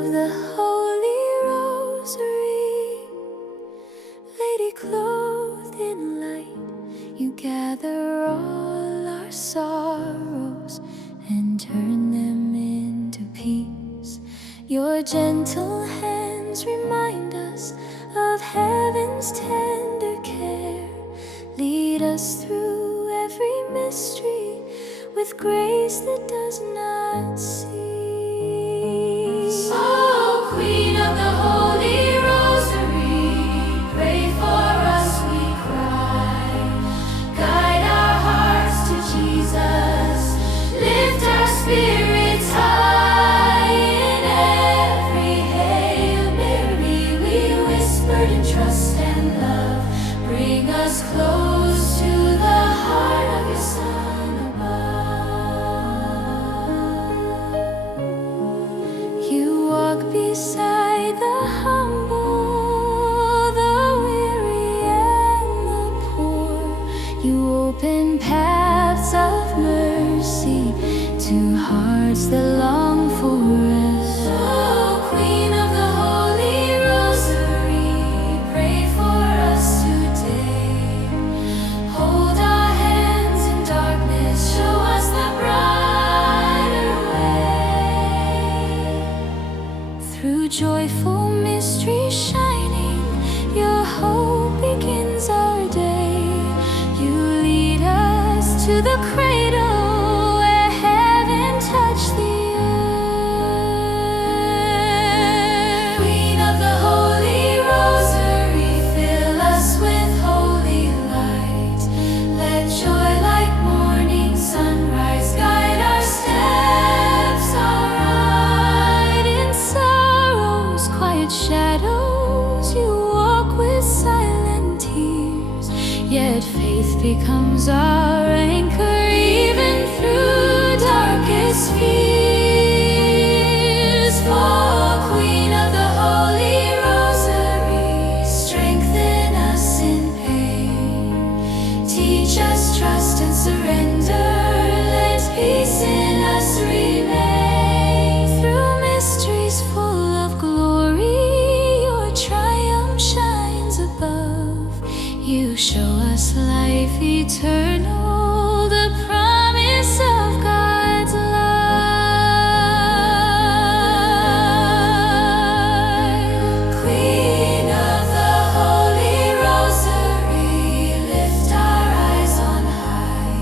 of the Holy Rosary, Lady clothed in light, you gather all our sorrows and turn them into peace. Your gentle hands remind us of heaven's tender care. Lead us through every mystery with grace that does not cease. Oh, Queen of the Holy Rosary, pray for us, we cry. Guide our hearts to Jesus, lift our spirits high. In every Hail Mary we whispered in trust and love. Bring us close to the heart of your Son above. You walk beside the humble, the weary and the poor. You open paths of mercy to hearts that long for rest. Oh, Queen of the Holy Rosary, pray for us today. Hold our hands in darkness, show us the brighter way. Through joyful mystery shining, your hope begins our day. You lead us to the cradle where heaven touched the earth. Queen of the Holy Rosary, fill us with holy light. Let joy like morning sunrise guide our steps aright. In sorrow's quiet shadows you walk with silent tears, yet faith becomes our anchor even through darkest fears. For Queen of the Holy Rosary, strengthen us in pain. Teach us trust and surrender, let peace in us remain. Through mysteries full of glory, your triumph shines above. You show us life eternal, the promise of God's life. Queen of the Holy Rosary, lift our eyes on high.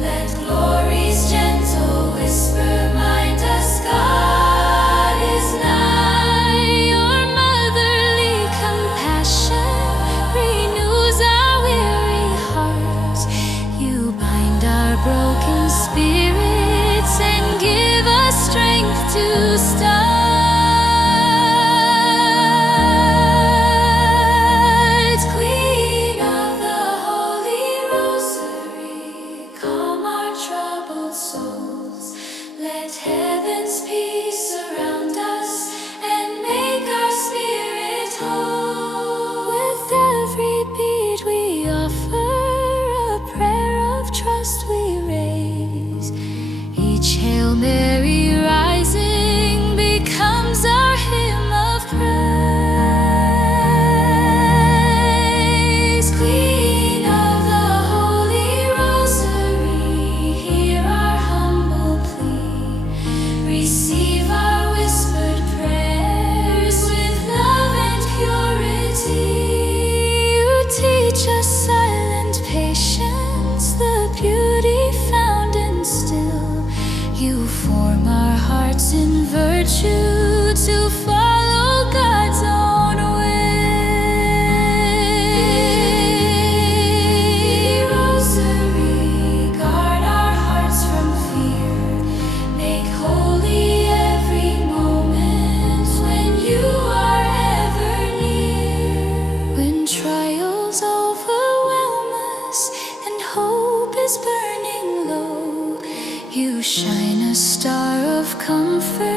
Let glory's gentle whisper mind us God is nigh. Your motherly compassion renews our weary hearts. You bind our broken spirits and give us strength to start. Queen of the Holy Rosary, calm our troubled souls. Let heaven's peace surround us and make our spirit whole. With every beat we offer, a prayer of trust we raise. Each Hail Mary rising becomes our hymn of praise. Queen of the Holy Rosary, hear our humble plea. Receive our whispered prayers with love and purity. You teach us silent patience, the beauty found in still. You form our hearts in virtue to follow God's own way. Rosary, guard our hearts from fear. Make holy every moment when you are ever near. When trials overwhelm us and hope is burning low, you shine a star of comfort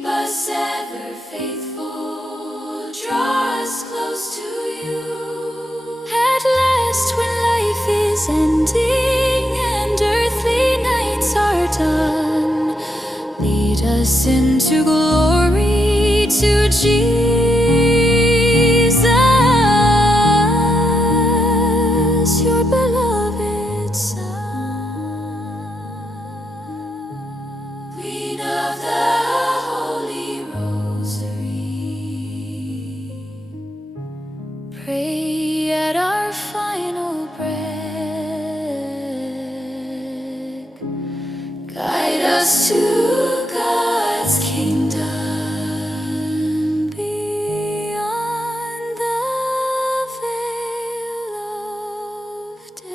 Keep us ever faithful, draw us close to you. At last, when life is ending and earthly nights are done, lead us into glory to Jesus, your beloved Son. Queen of the Holy Rosary, pray at our final breath. Guide us to God's kingdom beyond the veil of death.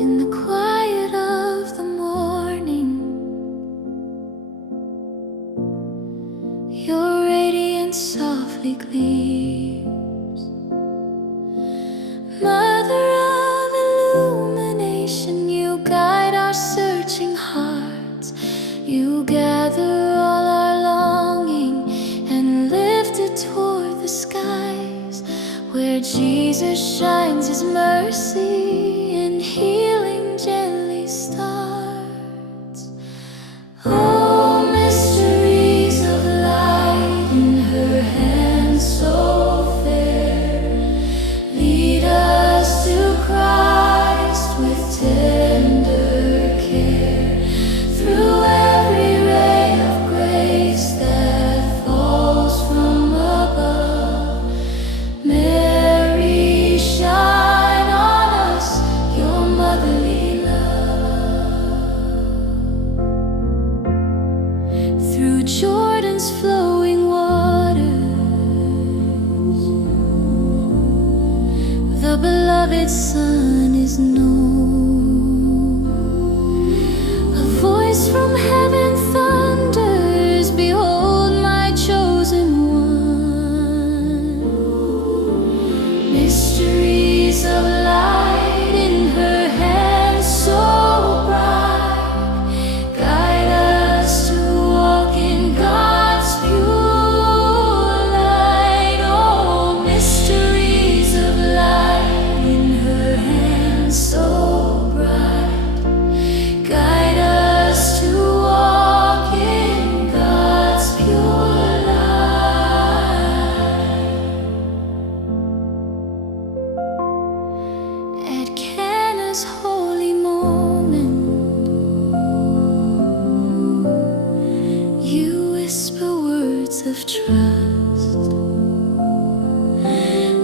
In the quiet of the morning, your radiance softly gleams. Mother of illumination, you guide our searching hearts. You gather all our longing and lift it toward the skies, where Jesus shines his mercy and healing gently starts. Oh, mysteries of light in her hands so fair, lead us to Christ with tender care. Through every ray of grace that falls from above, Mary, shine on us your motherly love. Through Jordan's flowing waters, the beloved Son is known. A voice from heaven thunders, behold my chosen one. Mysteries of light in her hands so bright, guide us to walk in God's pure light. Oh, mysteries of light in her hands so bright, guide us to walk in God's pure light. At Cana's holy moment, you whisper words of trust,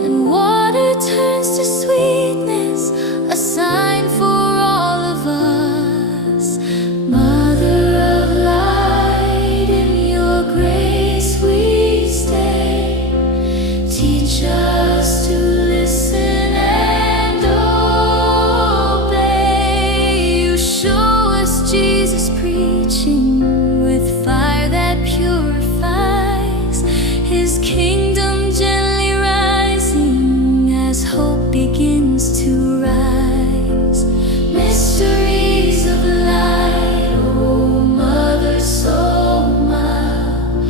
and water turns to sweetness, a sign for all of us. Mother of light, in your grace we stay. Teach us to listen and obey. You show us Jesus preaching with fire that purifies, his kingdom gently rising as hope begins to rise. Mysteries of light, oh mother so mild,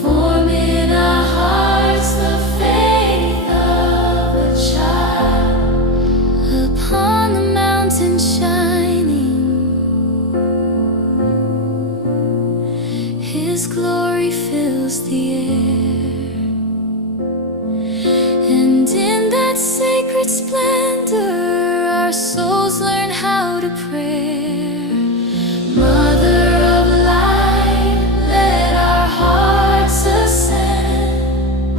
form in our hearts the faith of a child. Upon the mountain shining, his glory fills the air, and in that sacred splendor our souls learn how to pray. Mother of light, let our hearts ascend.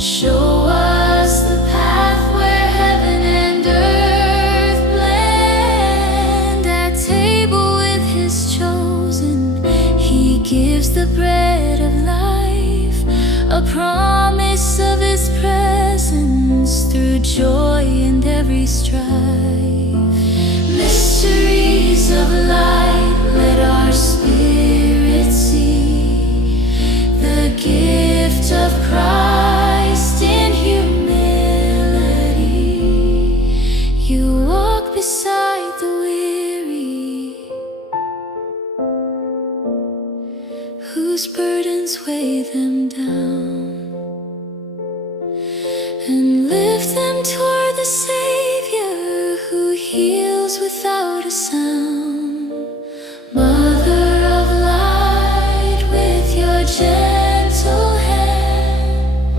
Show us the path where heaven and earth blend. At table with his chosen, he gives the bread of life, a promise of His presence through joy and every strife. Mysteries of light, let our spirits see the gift of Christ in humility. You walk beside the weary, whose burdens weigh them down, and lift them toward the Savior who heals without a sound. Mother of light, with your gentle hand,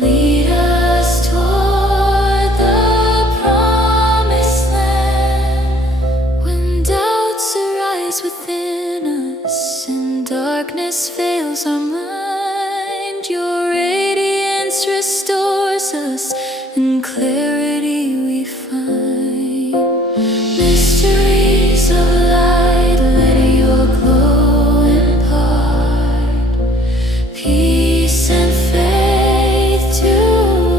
lead us toward the promised land. When doubts arise within us and darkness fails our mind, your radiance restores us, and clarity we find. Mysteries of light, let your glow impart peace and faith to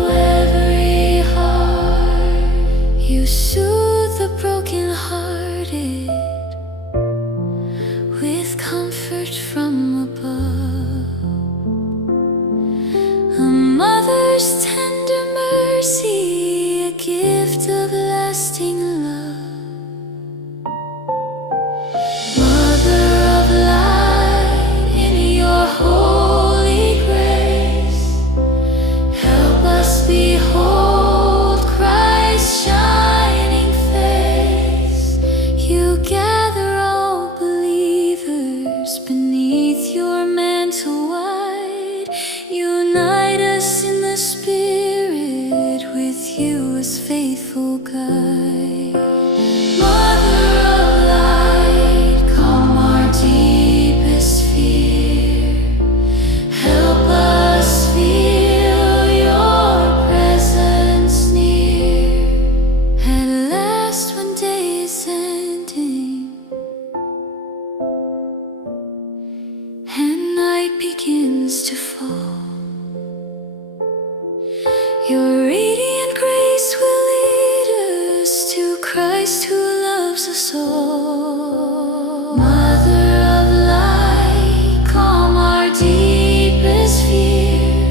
every heart. You soothe the broken-hearted with comfort from above, a mother's tender mercy, a gift of lasting love. Mother of light, in your holy grace, help us behold Christ's shining face. You gather all believers beneath your mantle wide, unite us in the Spirit, with you as faithful guide. Mother of light, calm our deepest fear, help us feel your presence near. At last, when day is ending and night begins to fall, your radiant grace will lead us to Christ who loves us all. Mother of light, calm our deepest fear,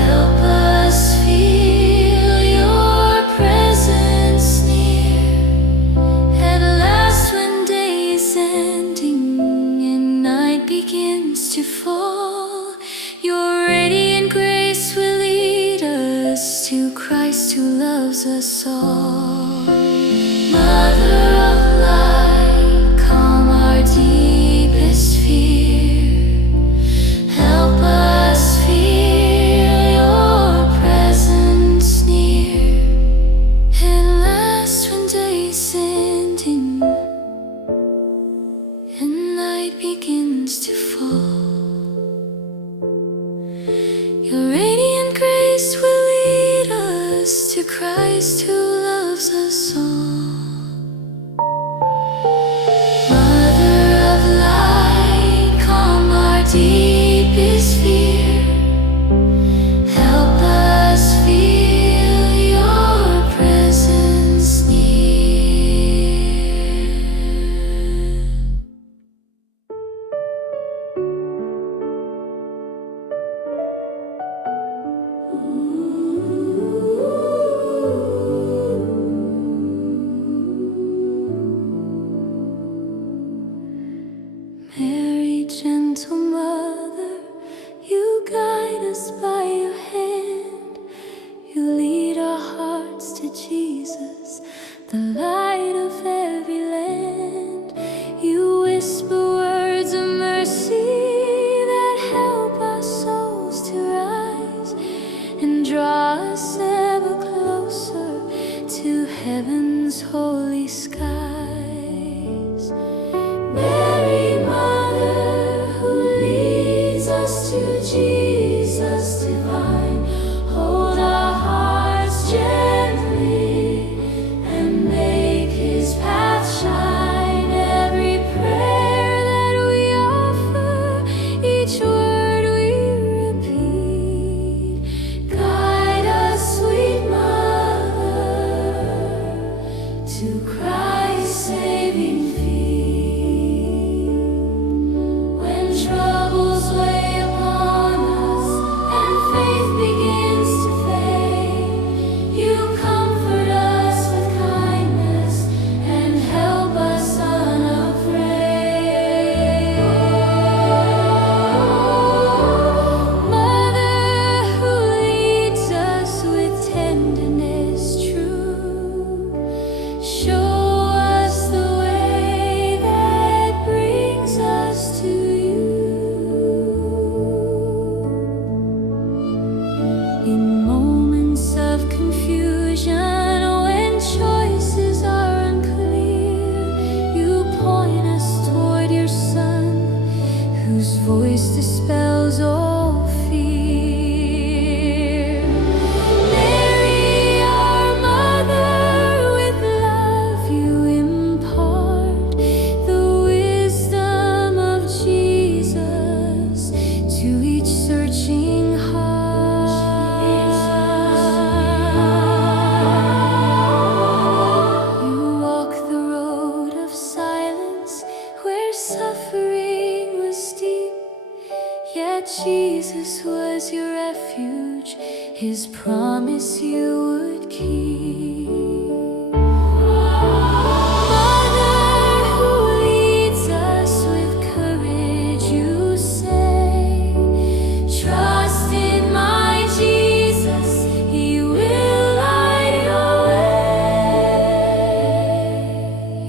help us feel your presence near. At last, when day is ending and night begins to fall, your radiant grace will lead us to Christ who loves us all. Mother of light, calm our deepest fear, help us feel your presence near. At last, when day is ending and night begins to fall, your radiant grace will lead us to Christ who loves us all. Mother of light, calm our deepest fear, help us feel your presence near. Mary, gentle mother, you guide us by your hand. You lead our hearts to Jesus, the light of every land. You whisper words of mercy that help our souls to rise and draw us ever closer to heaven's holy skies. Mary, Mother, who leads us to Jesus divine, hold our hearts gently and make His path shine. Every prayer that we whose voice dispels all fear. Mary, our mother, with love you impart the wisdom of Jesus to each searching heart. You walk the road of silence where suffering was deep, yet Jesus was your refuge, his promise you would keep. Mother who leads us with courage, you say, trust in my Jesus, he will light your way.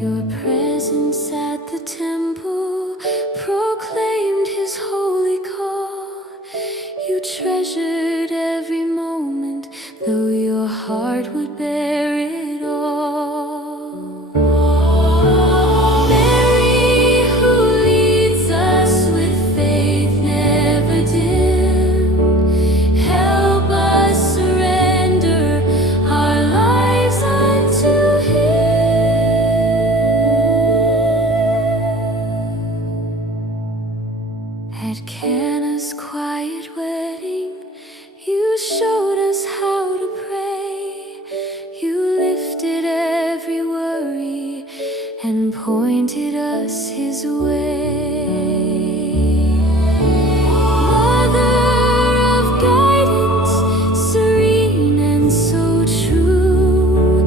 Your presence at the temple proclaimed his holy call. You treasured every moment, though your heart would bear it all. Mary, who leads us with faith never dim, help us surrender our lives unto him. At Cana's quiet wedding, you showed us how to pray. You lifted every worry and pointed us his way. Mother of guidance, serene and so true,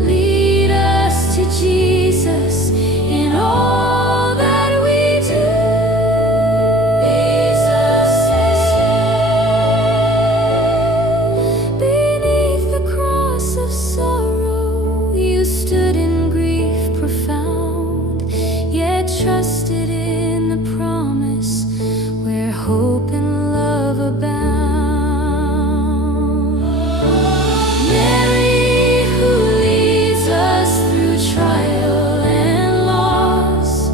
lead us to Jesus in all that we do. Jesus is beneath the cross of sorrow, you stood in grief profound, yet trusted in the promise where hope and love abound. Mary, who leads us through trial and loss,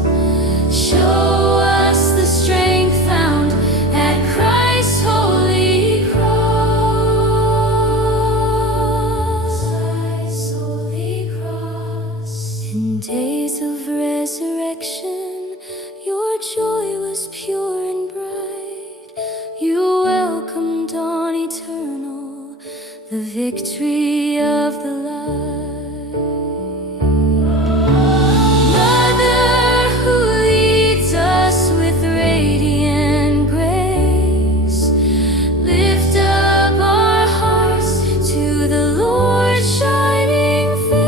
show us the strength found at Christ's holy cross. Christ's holy cross. In days of resurrection, your joy was pure and bright. You welcomed dawn eternal, the victory of the light. Mother who leads us with radiant grace, lift up our hearts to the Lord's shining face.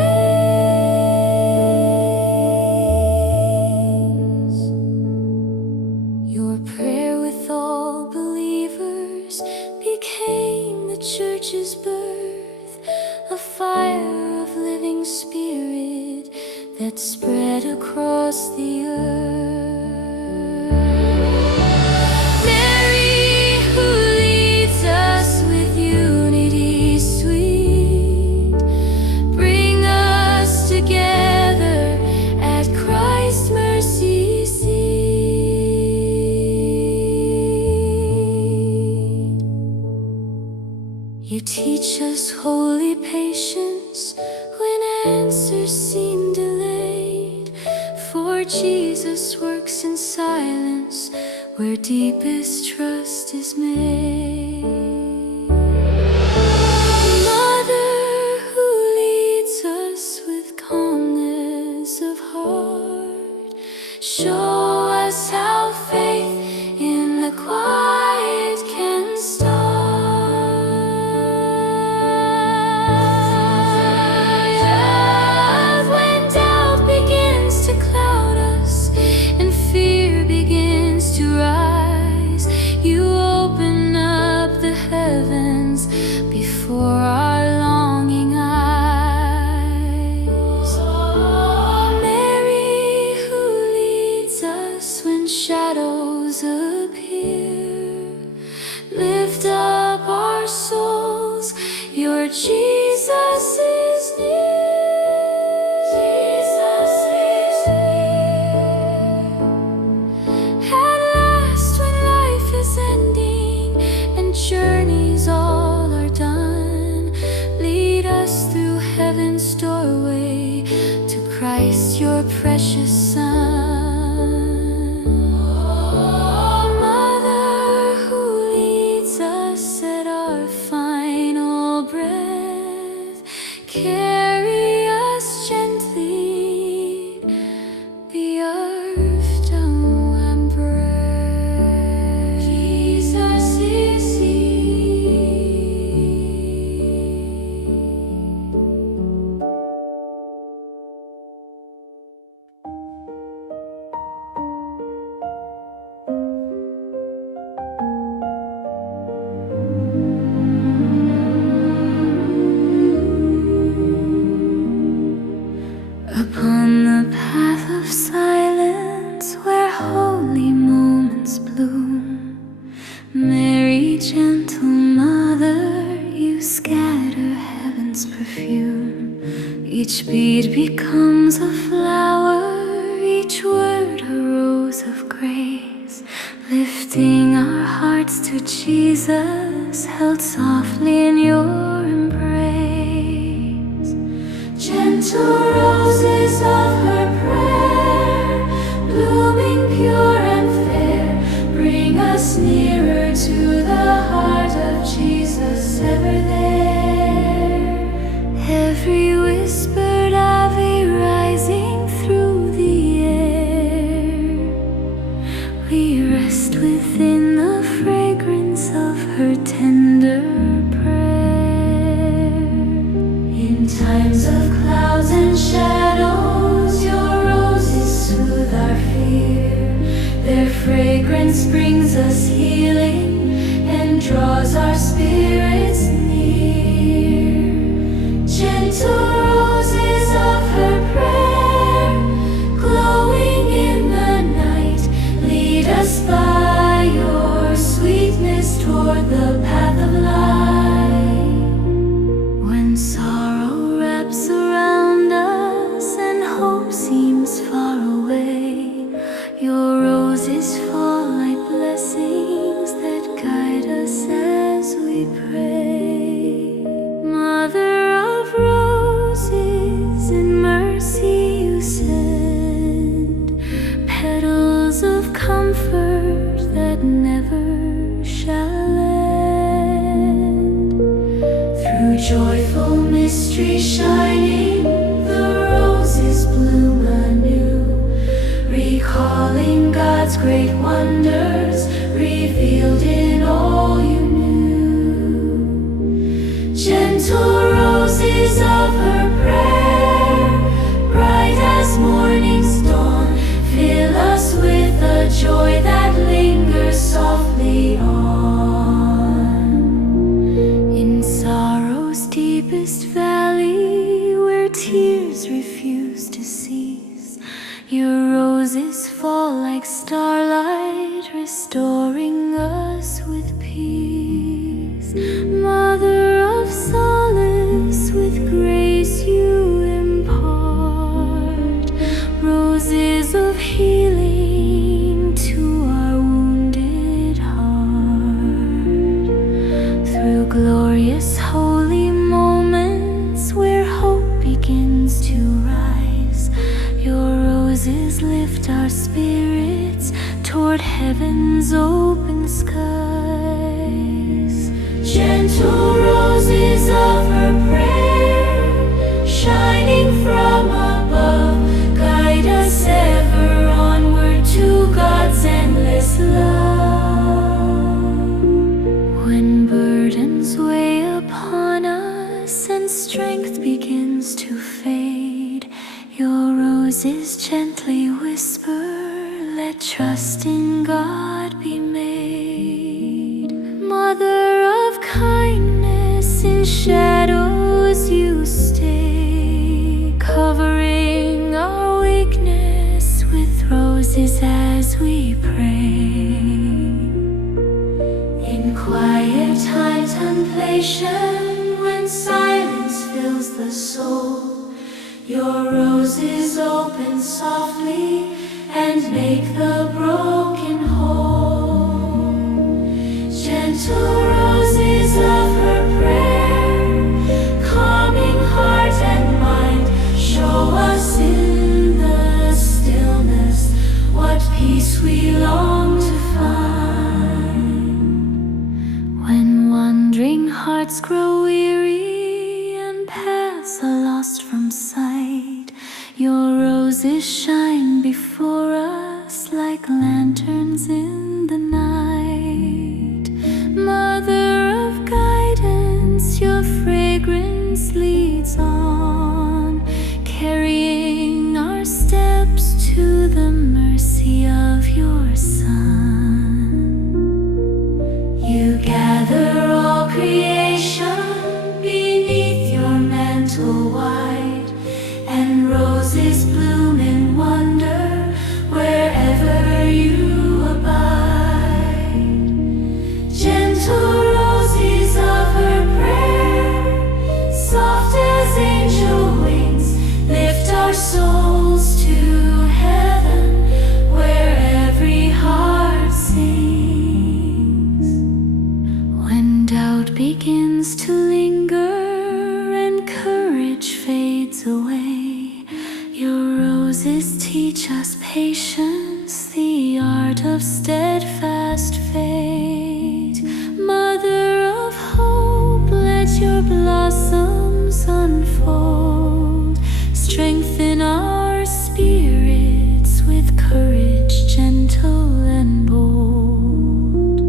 Your prayer with all believers became the church's birth, a fire of living spirit that spread across the earth. Mary, who leads us with unity sweet, bring us together at Christ's mercy seat. You teach us holy patience when answers seem delayed, for Jesus works in silence where deepest trust is made. Mother who leads us with calmness of heart, show us how faith in the quiet can start. When doubt begins to cloud us and fear begins to rise, you open up the heavens before our longing eyes. Mary, who leads us when shadows appear, lift up our souls, your Jesus is near. Jesus is near. At last Each bead becomes a flower, each word a rose of grace, lifting our hearts to Jesus, held softly in your embrace. Gentle roses of her prayer, blooming pure and fair, bring us nearer to the heart of Jesus, ever there. Every whispered ave rising through the air, we rest within the fragrance of her tender prayer. In times of clouds and shadows, your roses soothe our fear. Their fragrance brings us healing and draws our spirits near. Gentle roses of her prayer, glowing in the night, lead us by your sweetness toward the path of light. When sorrow wraps around us and hope seems far away, your roses fall like blessings that guide us as we pray. Mother of roses, in mercy you send petals of comfort that never shall end. Through joyful mystery shining, the roses bloom anew, recalling God's great wonders revealed in all you knew. Gentle roses of her prayer, bright as morning's dawn, fill us with a joy that lingers softly on. In sorrow's deepest valley, where tears refuse to cease, your roses fall like starlight, restoring us with peace. Mother of solace, with grace you impart roses of healing to our wounded heart. Through glorious holy moments where hope begins to rise, your roses lift our spirits toward heaven's open skies. Gentle roses of her prayer, shining from above, guide us ever onward to God's endless love. When burdens weigh upon us and strength begins to fade, your roses gently whisper, let trust in God be made. Mother of kindness, in shadows you stay, covering our weakness with roses as we pray. In quiet contemplation, when silence fills the soul, your roses open softly and make the broken whole. Gentle roses of her prayer, calming heart and mind, show us in the stillness what peace we long to find. When wandering hearts grow weary and paths are lost from sight, your roses shine before us like lanterns in the night. Mother of guidance, your fragrance leads on, carrying our steps to the mercy of your Son. You gather all creation begins to linger and courage fades away. Your roses teach us patience, the art of steadfast faith. Mother of hope, let your blossoms unfold. Strengthen our spirits with courage gentle and bold.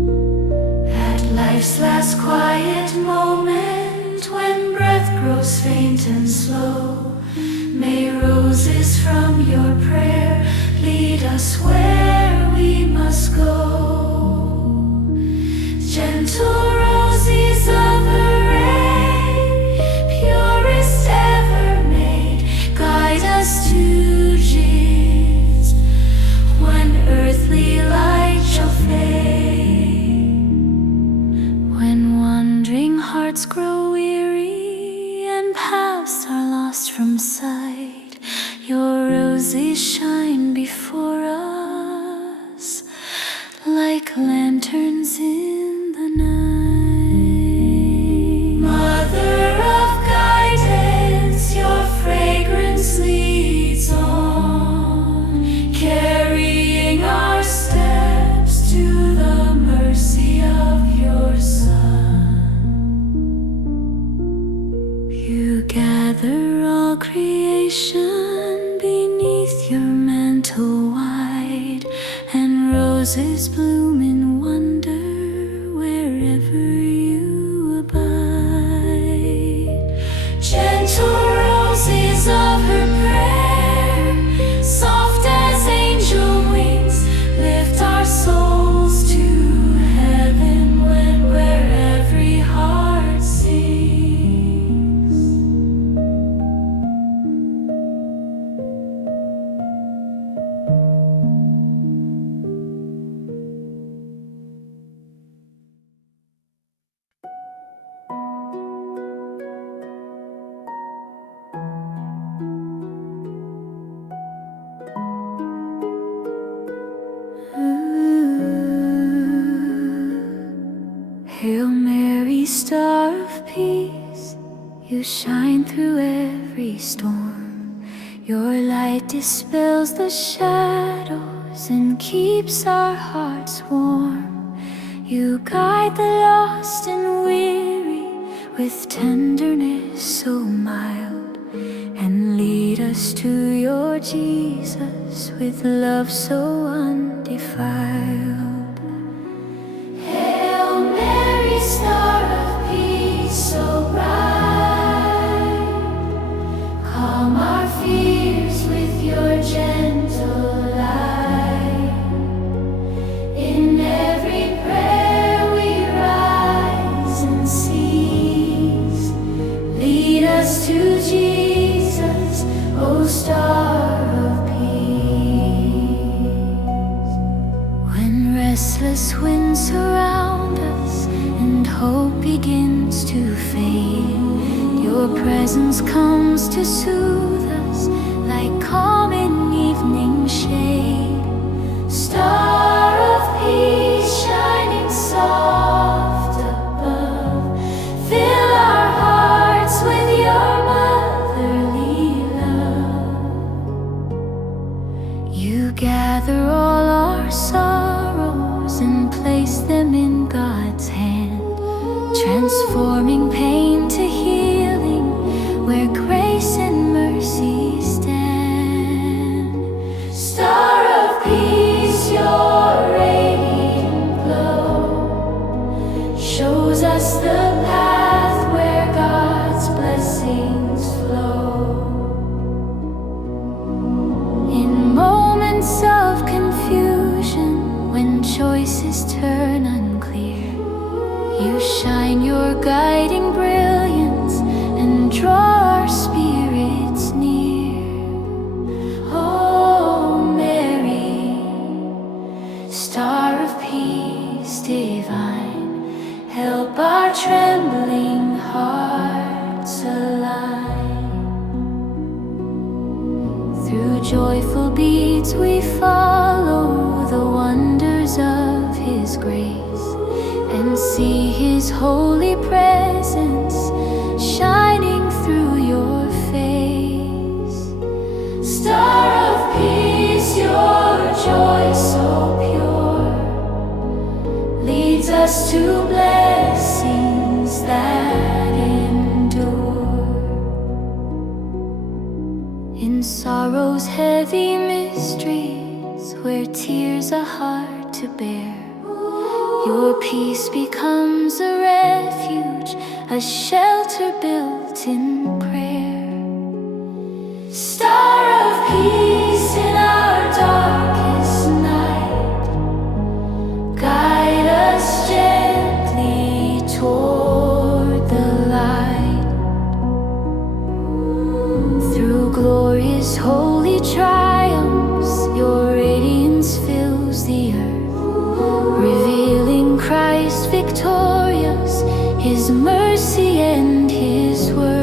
At life's last quiet moment, when breath grows faint and slow, may roses from your prayer lead us where we must go. Gentle roses of a ray, purest ever made, guide us to Jesus when earthly light shall fade. When wandering hearts grow weary and paths are lost from sight, your roses shine before us like lanterns in the night. Mother of guidance, your fragrance leads on, carrying our steps to the mercy of your Son. You gather all creation beneath your mantle wide, and roses bloom in wonder wherever you abide. Gentle roses of her prayer, soft as angel wings, lift our souls to heaven where every heart sings. Hail Mary, star of peace, you shine through every storm. Your light dispels the shadows and keeps our hearts warm. You guide the lost and weary with tenderness so mild, and lead us to your Jesus with love so undefiled. Hail Mary, star of peace so bright, calm our fears with your gentle light. In every prayer we rise and cease, lead us to Jesus, O star of peace. When restless winds surround us and hope begins to fade, your presence comes to soothe us like calm in evening shade. Star of peace shining soft above, fill our hearts with your motherly love. You gather all our sorrows and place them in God's hand, transforming pain to healing where grace and mercy stand. Star of peace, your radiant glow shows us the path where God's blessings flow. In moments of confusion, when choices turn unclear, you shine your guiding brilliance and draw our spirits near. Oh Mary, star of peace divine, help our trembling hearts align. Through joyful beats we follow the wonders of His grace, and see His holy presence shining through your face. Star of peace, your joy so pure leads us to blessings that endure. In sorrow's heavy mysteries, where tears are hard to bear, your peace becomes a refuge, a shelter built in prayer. Star of peace in our darkest night, guide us gently toward the light. Through glorious holy triumphs, your radiance fills the earth, revealing Christ victorious, His mercy and His worth.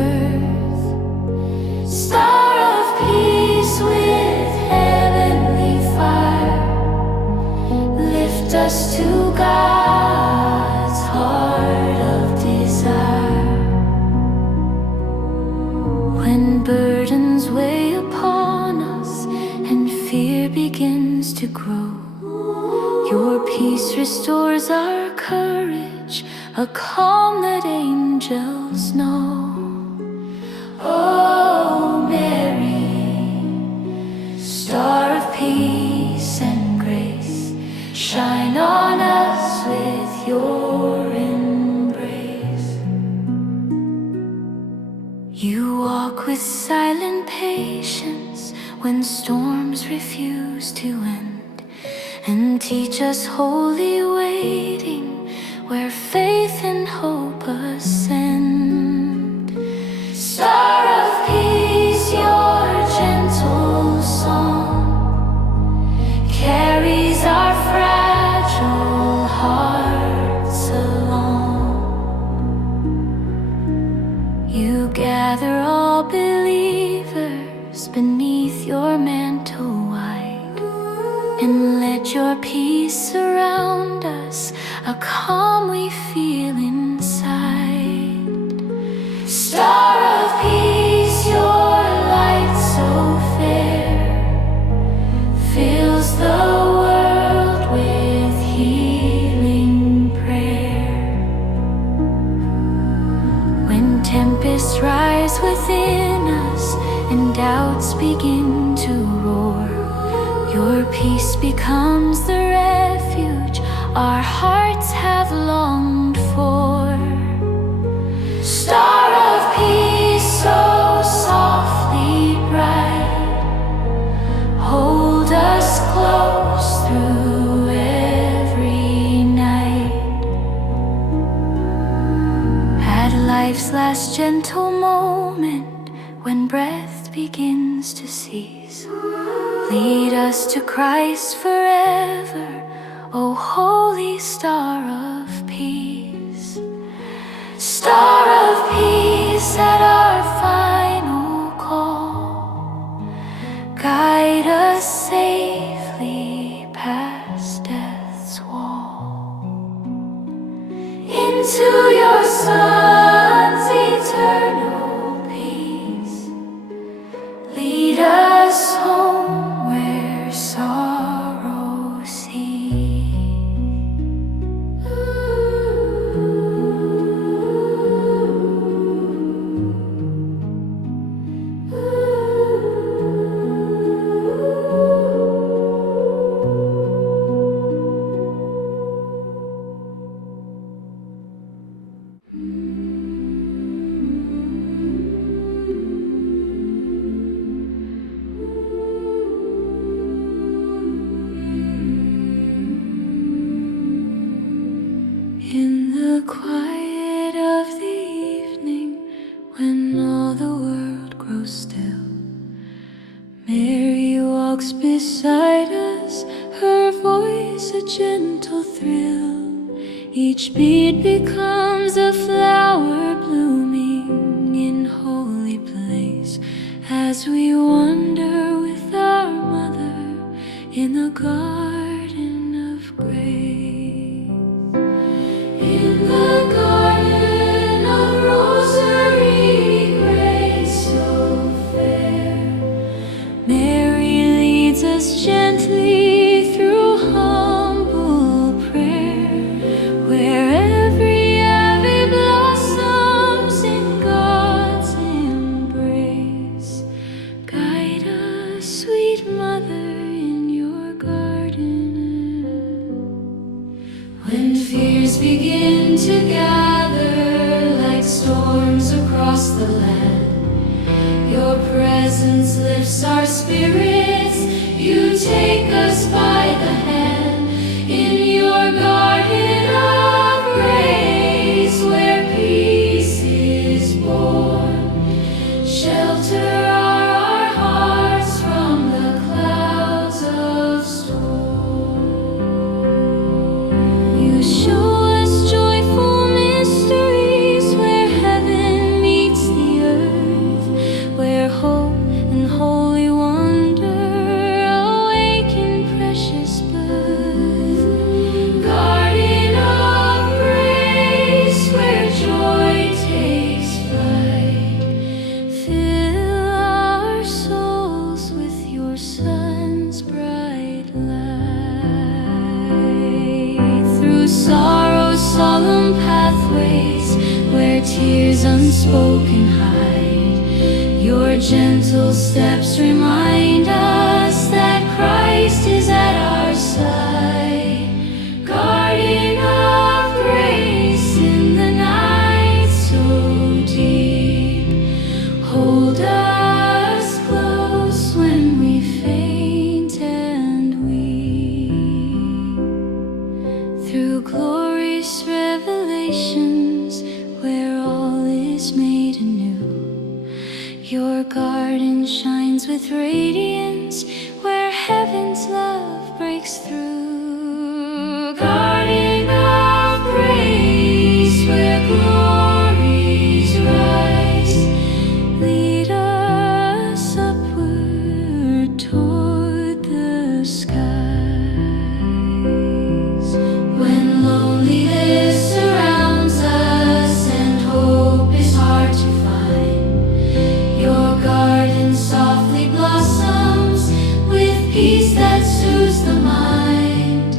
Star of peace with heavenly fire, lift us to God's heart of desire. When burdens weigh upon us and fear begins to grow, your peace restores our courage, a calm that angels know. Oh Mary, star of peace and grace, shine on us with your embrace. You walk with silent patience when storms refuse to end, and teach us holy waiting where faith and hope ascend. Star of peace, your gentle song carries our fragile hearts along. You gather all believers beneath your mantle wide, and let your peace surround us, a calm we feel inside. Star of peace, your light so fair fills the world with healing prayer. When tempests rise within us and doubts begin to roar, your peace becomes the refuge our hearts have longed for. Star of peace, so softly bright, hold us close through every night. At life's last gentle moment, when breath begins to cease, lead us to Christ forever, O holy star of peace. Star of peace, at our final call, guide us safely past death's wall, into your Son's eternal peace. Lead us home where sorrow cease. In the quiet of the evening, when all the world grows still, Mary walks beside us, her voice a gentle thrill. Each beat becomes a flower blooming in holy place, as we wander with our mother in the garden of grace. joys begin to gather like storms across the land. Your presence lifts our spirits, you take us by the hand in your garden of grace where peace is born. Shelter our hearts from the clouds of storm. You show us joyful mysteries where heaven meets the earth, where hope and holy wonder awaken precious birth. Garden of grace where joy takes flight, fill our souls with your sun's bright light. Through sorrow's solemn pathways where tears unspoken hide, your gentle steps remind us that Christ is at our side. Garden of grace in the night so deep, hold us close when we faint and weep. Through glorious revelations where all is made anew, your garden shines with radiance where heaven's love breaks through. Garden of grace where glories rise, lead us upward toward the skies. When loneliness surrounds us and hope is hard to find, your garden softly blossoms with peace that soothes the mind.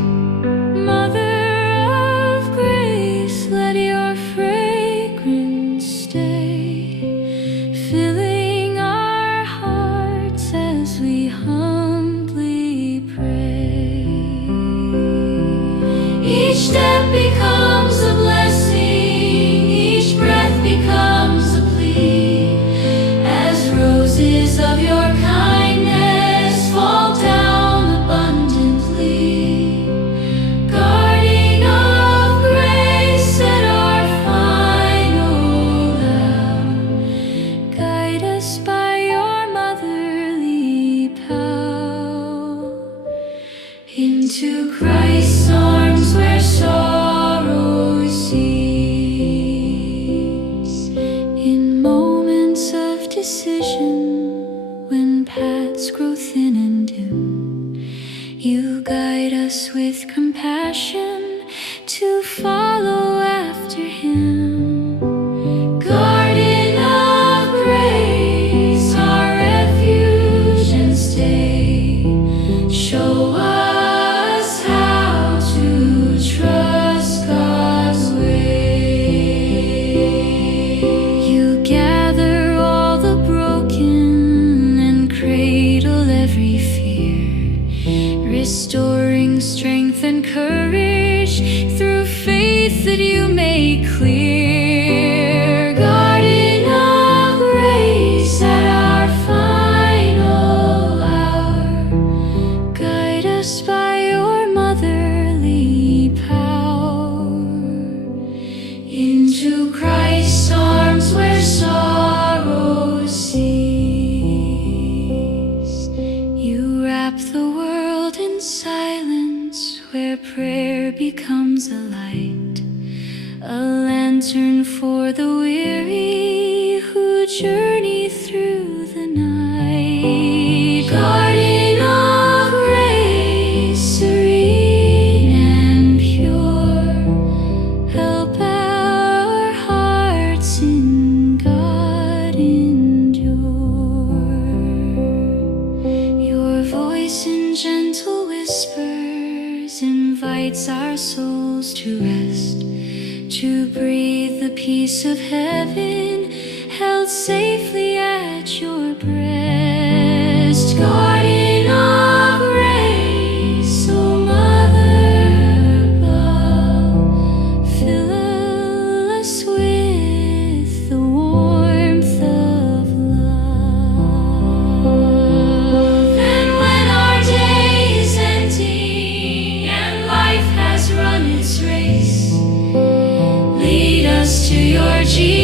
Mother of grace, let your fragrance stay, filling our hearts as we humbly pray. Each step becomes a blessing, each breath becomes a plea, as roses of your kindness fall down abundantly. Garden of grace at our final hour, guide us by your motherly power into Christ's arms where sorrow cease. In moments of decision, when paths grow thin and dim, you guide us with compassion to follow after him. Garden of grace, our refuge and stay, show us how to trust God's way. You gather all the broken and cradle every fear, restoring strength and courage through faith that you make clear. Garden of grace at our final hour, guide us by your motherly power into Christ's arms where sorrow cease. You wrap the world in silence where prayer becomes a light, a lantern for the weary who journey through the night. Garden of grace, serene and pure, help our hearts in God endure. Your voice in gentle whispers invites our souls to rest, to breathe the peace of heaven held safely at your breast. Garden of grace, O Mother above, Jesus.